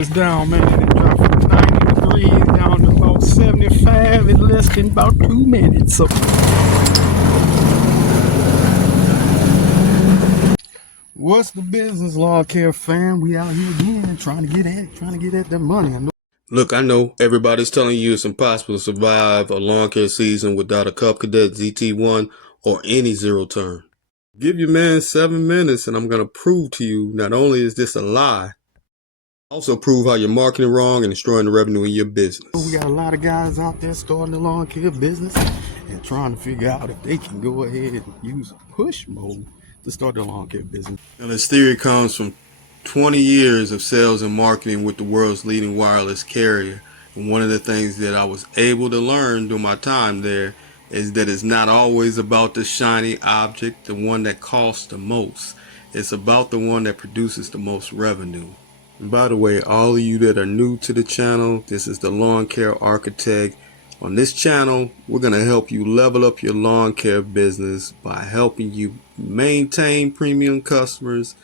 It's down, man. It dropped from 90 degrees down to about 75 in less than about 2 minutes. So what's the business, Lawn Care fam? We out here again trying to get at that money. I know. Look, I know everybody's telling you it's impossible to survive a lawn care season without a CUB Cadet ZT1 or any zero turn. Give your man 7 minutes and I'm going to prove to you not only is this a lie, also prove how you're marketing wrong and destroying the revenue in your business. We got a lot of guys out there starting the lawn care business and trying to figure out if they can go ahead and use a push mode to start the lawn care business. Now, this theory comes from 20 years of sales and marketing with the world's leading wireless carrier. And one of the things that I was able to learn during my time there is that it's not always about the shiny object, the one that costs the most. It's about the one that produces the most revenue. And by the way, all of you that are new to the channel, this is the Lawn Care Architect. On this channel, we're going to help you level up your lawn care business by helping you maintain premium customers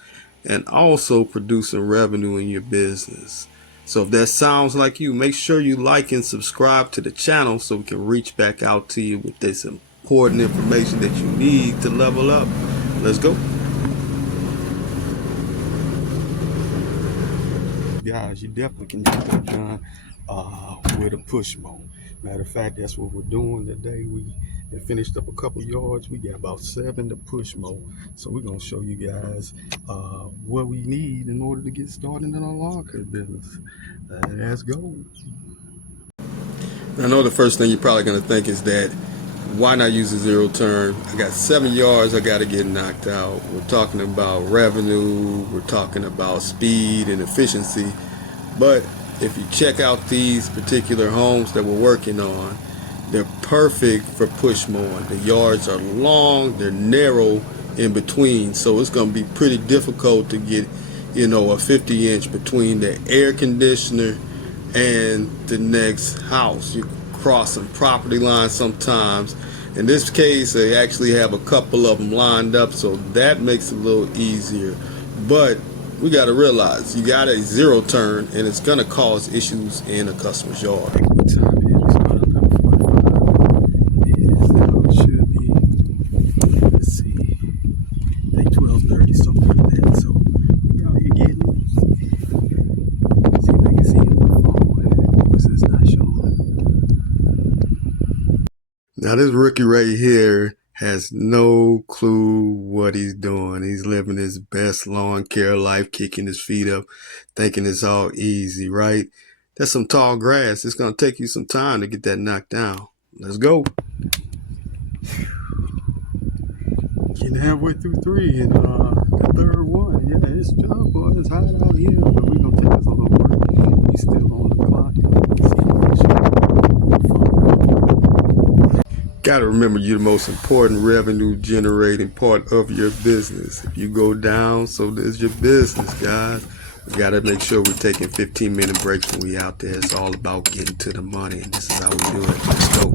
and also producing revenue in your business. So if that sounds like you, make sure you like and subscribe to the channel so we can reach back out to you with this important information that you need to level up. Let's go. Guys, you definitely can get that done with a push mode. Matter of fact, that's what we're doing today. We have finished up a couple yards. We got about 7 to push mode. So we're going to show you guys what we need in order to get started in our lawn care business. Let's go. I know the first thing you're probably going to think is that why not use a zero turn? I got 7 yards I got to get knocked out. We're talking about revenue, we're talking about speed and efficiency. But if you check out these particular homes that we're working on, they're perfect for push mowing. The yards are long, they're narrow in between, so it's going to be pretty difficult to get, a 50-inch between the air conditioner and the next house. You're crossing property lines sometimes. In this case, they actually have a couple of them lined up, so that makes it a little easier. But we got to realize you got a zero turn and it's going to cause issues in a customer's yard. What time it is? We started at 11:45. It should be, let's see, I think 12:30, something like that. So we out here getting it. See if I can see it on the phone. What's this not showing? Now this rookie right here has no clue what he's doing. He's living his best lawn care life, kicking his feet up, thinking it's all easy, right? That's some tall grass. It's going to take you some time to get that knocked down. Let's go. Getting halfway through 3 and the third one. Yeah, it's tough, boy. It's hot out here, but we're going to take us a little work. He's still on the clock. Got to remember, you're the most important revenue generating part of your business. If you go down, so does your business, guys. We got to make sure we're taking 15-minute breaks when we out there. It's all about getting to the money, and this is how we do it. Let's go.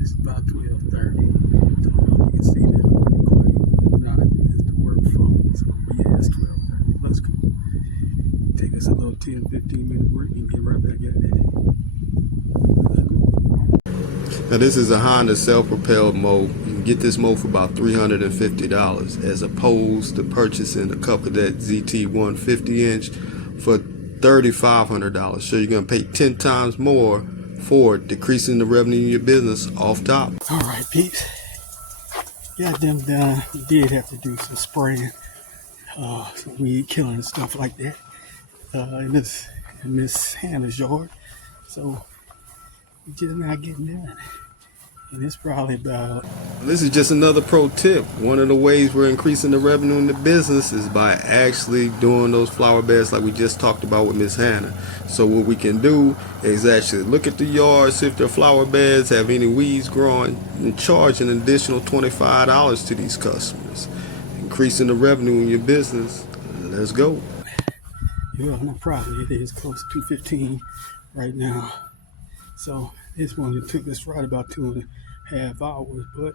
It's about 12:30. I don't know if you can see that quite. Not it's the work phone. So yeah, it's 12:30. Let's go. Take us a little 10-15-minute break and get right back at it. Now this is a Honda self-propelled mow. You can get this mow for about $350 as opposed to purchasing a CUB Cadet ZT1 50-inch for $3,500. So you're going to pay 10 times more for decreasing the revenue in your business off top. All right, peeps. Got them done. We did have to do some spraying, some weed killing and stuff like that in Miss Hannah's yard. So we just not getting done. And it's probably about... This is just another pro tip. One of the ways we're increasing the revenue in the business is by actually doing those flower beds like we just talked about with Miss Hannah. So what we can do is actually look at the yard, see if their flower beds have any weeds growing, and charge an additional $25 to these customers. Increasing the revenue in your business. Let's go. Yeah, no problem. It is close to 2:15 right now. So this one, it took us right about 2.5 hours, but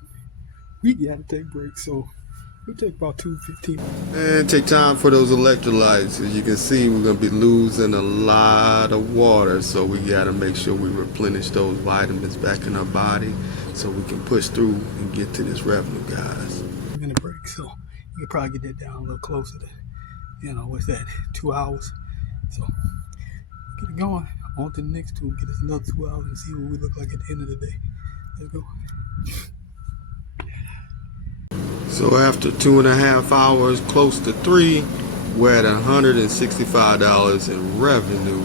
we got to take breaks. So We take about 2:15. And take time for those electrolytes. As you can see, we're going to be losing a lot of water, so we got to make sure we replenish those vitamins back in our body so we can push through and get to this revenue, guys. We're going to break, so you can probably get that down a little closer to, what's that, 2 hours. So get it going. On to the next two. Get us another 2 hours and see what we look like at the end of the day. Let's go. So after 2.5 hours, close to 3, we're at $165 in revenue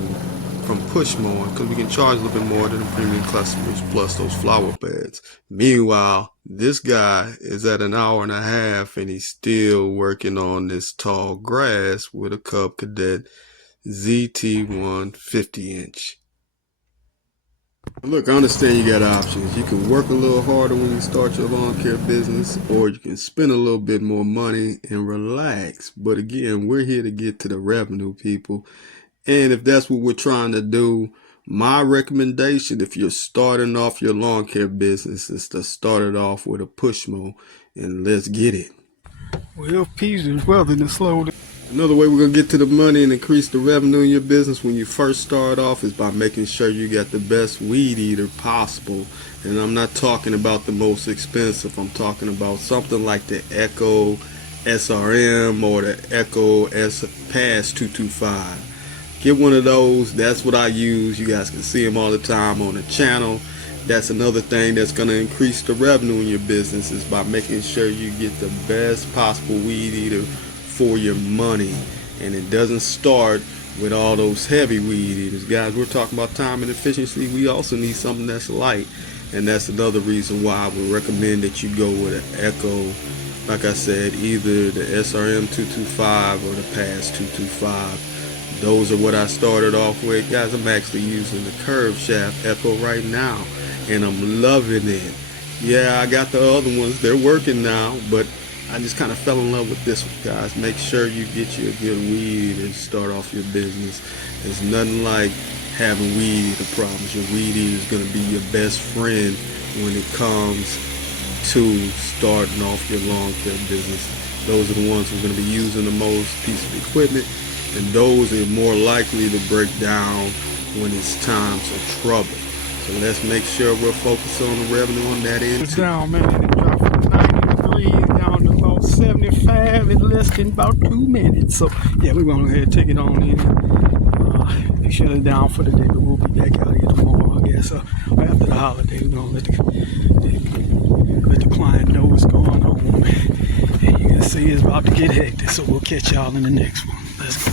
from push mowing, because we can charge a little bit more than the premium customers plus those flower beds. Meanwhile, this guy is at 1.5 hours and he's still working on this tall grass with a CUB Cadet ZT1 50-inch. Look, I understand you got options. You can work a little harder when you start your lawn care business, or you can spend a little bit more money and relax. But again, we're here to get to the revenue, people. And if that's what we're trying to do, my recommendation, if you're starting off your lawn care business, is to start it off with a push mow, and let's get it. Well, peace is weather and slow. Another way we're going to get to the money and increase the revenue in your business when you first start off is by making sure you got the best weed eater possible. And I'm not talking about the most expensive. I'm talking about something like the Echo SRM or the Echo Pass 225. Get one of those. That's what I use. You guys can see them all the time on the channel. That's another thing that's going to increase the revenue in your business, is by making sure you get the best possible weed eater for your money. And it doesn't start with all those heavy weed eaters, guys. We're talking about time and efficiency. We also need something that's light, and that's another reason why I would recommend that you go with an Echo. Like I said, either the SRM 225 or the Pass 225. Those are what I started off with, guys. I'm actually using the curve shaft Echo right now, and I'm loving it. Yeah, I got the other ones, they're working now, but I just kind of fell in love with this one, guys. Make sure you get you a good weed eater and start off your business. There's nothing like having weed eater problems. Your weed eater is going to be your best friend when it comes to starting off your lawn care business. Those are the ones who are going to be using the most piece of equipment, and those are more likely to break down when it's times of trouble. So let's make sure we're focused on the revenue on that end. It's down, man. It dropped from 90 degrees down to about 75 in less than about 2 minutes. So yeah, we're going to go ahead and take it on in. They shut it down for the day, but we'll be back out here tomorrow, I guess. After the holiday, we're going to let the client know what's going on. And you can see it's about to get hectic, so we'll catch y'all in the next one. Let's go.